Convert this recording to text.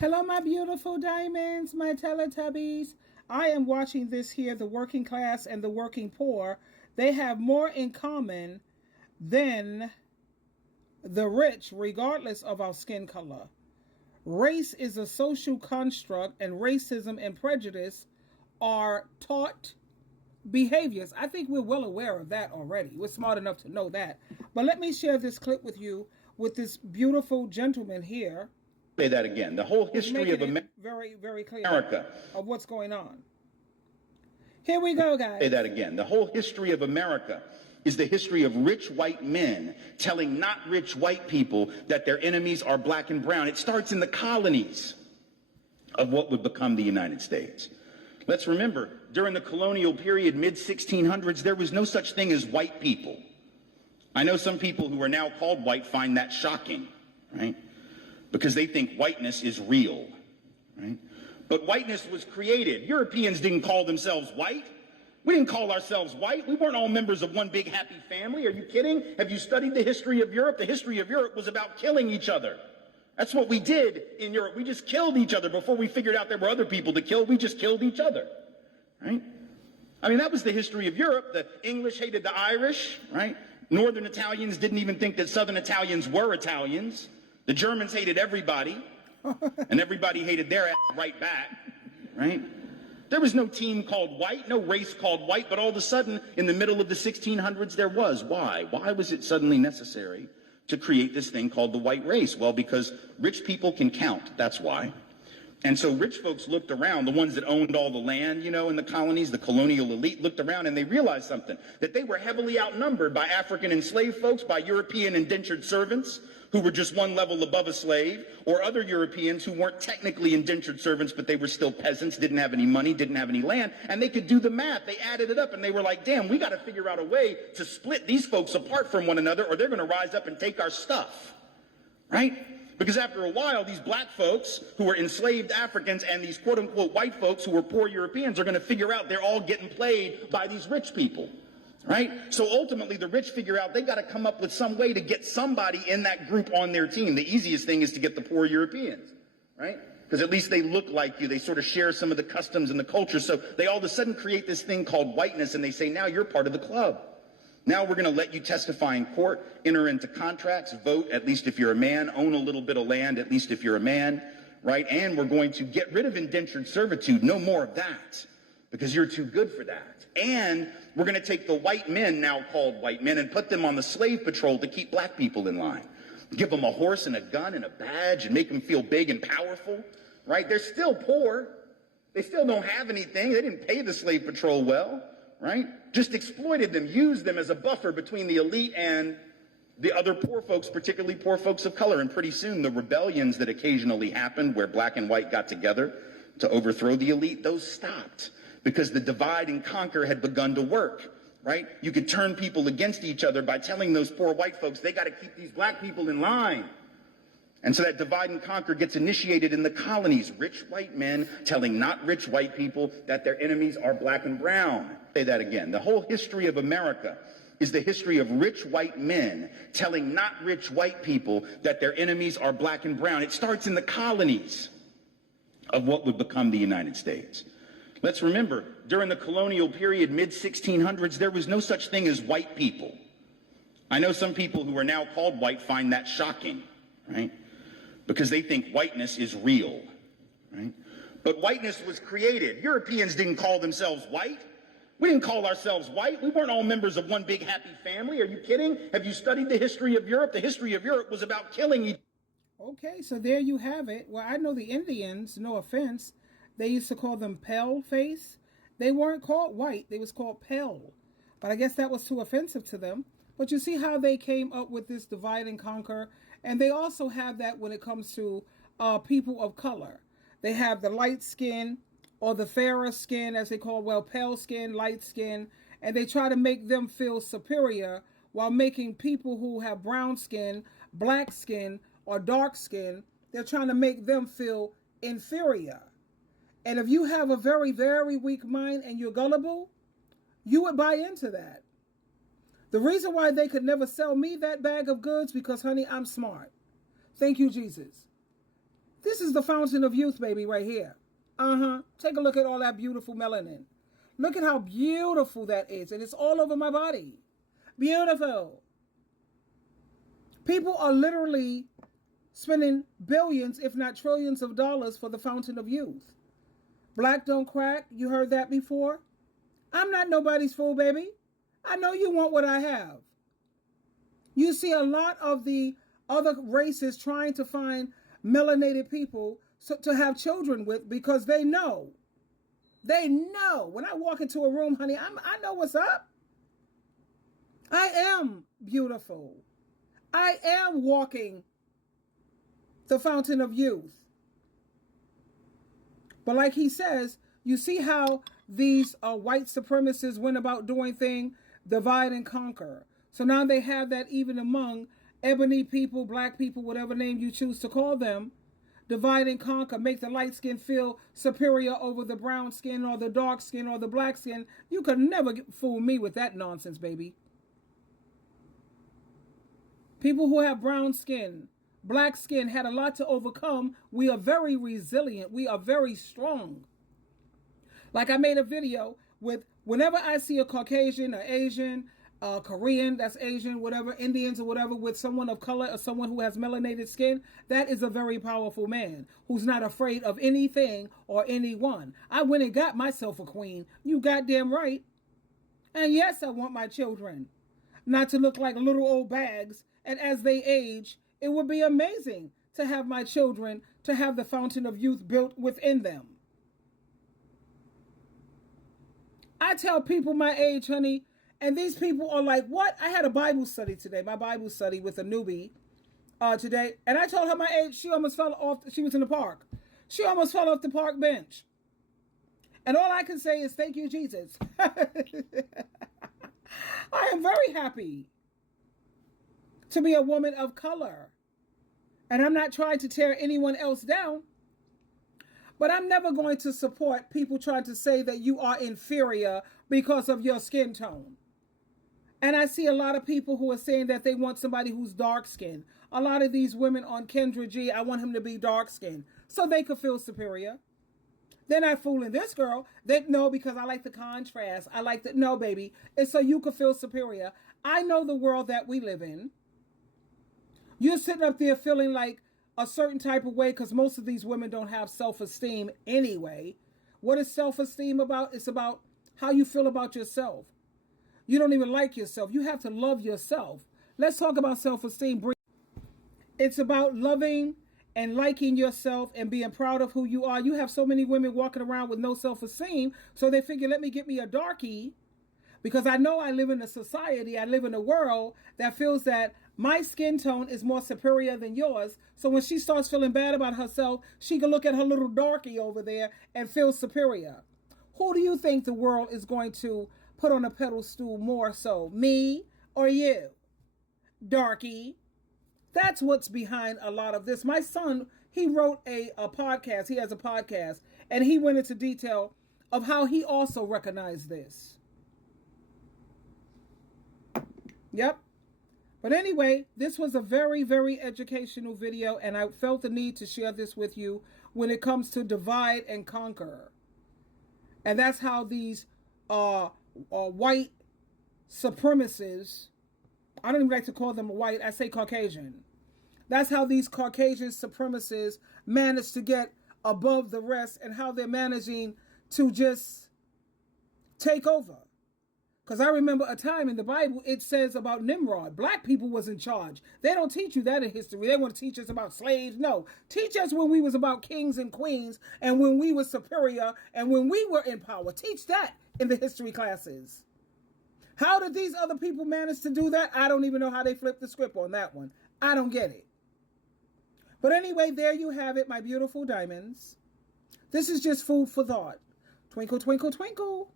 Hello, my beautiful diamonds, my Teletubbies. I am watching this here, the working class and the working poor. They have more in common than the rich, regardless of our skin color. Race is a social construct, and racism and prejudice are taught behaviors. I think we're well aware of that already. We're smart enough to know that. But let me share this clip with you with this beautiful gentleman here. Say that again. The whole history of very, very clear America of what's going on. Here we go, guys. Say that again. The whole history of America is the history of rich white men telling not rich white people that their enemies are black and brown. It starts in the colonies of what would become the United States. Let's remember, during the colonial period, mid-1600s, there was no such thing as white people. I know some people who are now called white find that shocking, right? Because they think whiteness is real, right? But whiteness was created. Europeans didn't call themselves white. We didn't call ourselves white. We weren't all members of one big happy family. Are you kidding? Have you studied the history of Europe? The history of Europe was about killing each other. That's what we did in Europe. We just killed each other before we figured out there were other people to kill. We just killed each other, right? I mean, that was the history of Europe. The English hated the Irish, right? Northern Italians didn't even think that Southern Italians were Italians. The Germans hated everybody, and everybody hated their ass right back, right? There was no team called white, no race called white, but all of a sudden, in the middle of the 1600s, there was. Why? Why was it suddenly necessary to create this thing called the white race? Well, because rich people can count, that's why. And so rich folks looked around, the ones that owned all the land, you know, in the colonies, the colonial elite looked around and they realized something, that they were heavily outnumbered by African enslaved folks, by European indentured servants who were just one level above a slave, or other Europeans who weren't technically indentured servants, but they were still peasants, didn't have any money, didn't have any land, and they could do the math. They added it up and they were like, damn, we got to figure out a way to split these folks apart from one another or they're going to rise up and take our stuff, right? Because after a while, these black folks who were enslaved Africans and these quote-unquote white folks who were poor Europeans are going to figure out they're all getting played by these rich people, right? So ultimately, the rich figure out they got to come up with some way to get somebody in that group on their team. The easiest thing is to get the poor Europeans, right? Because at least they look like you. They sort of share some of the customs and the culture. So they all of a sudden create this thing called whiteness, and they say, now you're part of the club. Now we're going to let you testify in court, enter into contracts, vote, at least if you're a man, own a little bit of land, at least if you're a man, right? And we're going to get rid of indentured servitude. No more of that, because you're too good for that. And we're going to take the white men, now called white men, and put them on the slave patrol to keep black people in line. Give them a horse and a gun and a badge and make them feel big and powerful, right? They're still poor. They still don't have anything. They didn't pay the slave patrol well. Right? Just exploited them, used them as a buffer between the elite and the other poor folks, particularly poor folks of color. And pretty soon, the rebellions that occasionally happened where black and white got together to overthrow the elite, those stopped because the divide and conquer had begun to work, right? You could turn people against each other by telling those poor white folks, they got to keep these black people in line. And so that divide and conquer gets initiated in the colonies. Rich white men telling not rich white people that their enemies are black and brown. Say that again. The whole history of America is the history of rich white men telling not rich white people that their enemies are black and brown. It starts in the colonies of what would become the United States. Let's remember, during the colonial period, mid-1600s, there was no such thing as white people. I know some people who are now called white find that shocking, right? Because they think whiteness is real, right? But whiteness was created. Europeans didn't call themselves white. We didn't call ourselves white. We weren't all members of one big happy family. Are you kidding? Have you studied the history of Europe? The history of Europe was about killing each other. Okay, so there you have it. Well, I know the Indians, no offense, they used to call them pale face. They weren't called white. They was called pale. But I guess that was too offensive to them. But you see how they came up with this divide and conquer. And they also have that when it comes to people of color. They have the light skin or the fairer skin, as they call, well, pale skin, light skin. And they try to make them feel superior while making people who have brown skin, black skin, or dark skin, they're trying to make them feel inferior. And if you have a very, very weak mind and you're gullible, you would buy into that. The reason why they could never sell me that bag of goods because, honey, I'm smart. Thank you, Jesus. This is the fountain of youth, baby, right here. Take a look at all that beautiful melanin. Look at how beautiful that is. And it's all over my body. Beautiful. People are literally spending billions, if not trillions of dollars for the fountain of youth. Black don't crack. You heard that before? I'm not nobody's fool, baby. I know you want what I have. You see a lot of the other races trying to find melanated people to have children with because they know. They know. When I walk into a room, honey, I know what's up. I am beautiful. I am walking the fountain of youth. But like he says, you see how these white supremacists went about doing things, divide and conquer. So now they have that even among ebony people, black people, whatever name you choose to call them. Divide and conquer, make the light skin feel superior over the brown skin or the dark skin or the black skin. You could never fool me with that nonsense, baby. People who have brown skin, black skin had a lot to overcome. We are very resilient. We are very strong. Like I made a video with whenever I see a Caucasian or Asian, Korean, that's Asian, whatever, Indians or whatever, with someone of color or someone who has melanated skin, that is a very powerful man who's not afraid of anything or anyone. I went and got myself a queen. You goddamn right. And yes, I want my children not to look like little old bags. And as they age, it would be amazing to have my children to have the fountain of youth built within them. I tell people my age, honey, and these people are like, what? I had a Bible study today, my Bible study with a newbie today. And I told her my age. She almost fell off. She was in the park. She almost fell off the park bench. And all I can say is, thank you, Jesus. I am very happy to be a woman of color. And I'm not trying to tear anyone else down. But I'm never going to support people trying to say that you are inferior because of your skin tone. And I see a lot of people who are saying that they want somebody who's dark skinned. A lot of these women on Kendra G, I want him to be dark skinned so they could feel superior. They're not fooling this girl. They know because I like the contrast. I like the, no, baby. It's so you could feel superior. I know the world that we live in. You're sitting up there feeling like a certain type of way because most of these women don't have self-esteem anyway. What is self-esteem about? It's about how you feel about yourself. You don't even like yourself. You have to love yourself. Let's talk about self-esteem. It's about loving and liking yourself and being proud of who you are. You have so many women walking around with no self-esteem, so they figure, let me get me a darkie, because I know I live in a society, I live in a world that feels that my skin tone is more superior than yours. So when she starts feeling bad about herself, she can look at her little darkie over there and feel superior. Who do you think the world is going to put on a pedestal more so, me or you? Darkie. That's what's behind a lot of this. My son, he wrote a podcast. He has a podcast. And he went into detail of how he also recognized this. Yep. But anyway, this was a very, very educational video. And I felt the need to share this with you when it comes to divide and conquer. And that's how these white supremacists, I don't even like to call them white, I say Caucasian. That's how these Caucasian supremacists manage to get above the rest and how they're managing to just take over. Because I remember a time in the Bible, it says about Nimrod, black people was in charge. They don't teach you that in history. They want to teach us about slaves. No, teach us when we was about kings and queens and when we were superior and when we were in power. Teach that in the history classes. How did these other people manage to do that? I don't even know how they flipped the script on that one. I don't get it. But anyway, there you have it, my beautiful diamonds. This is just food for thought. Twinkle, twinkle, twinkle.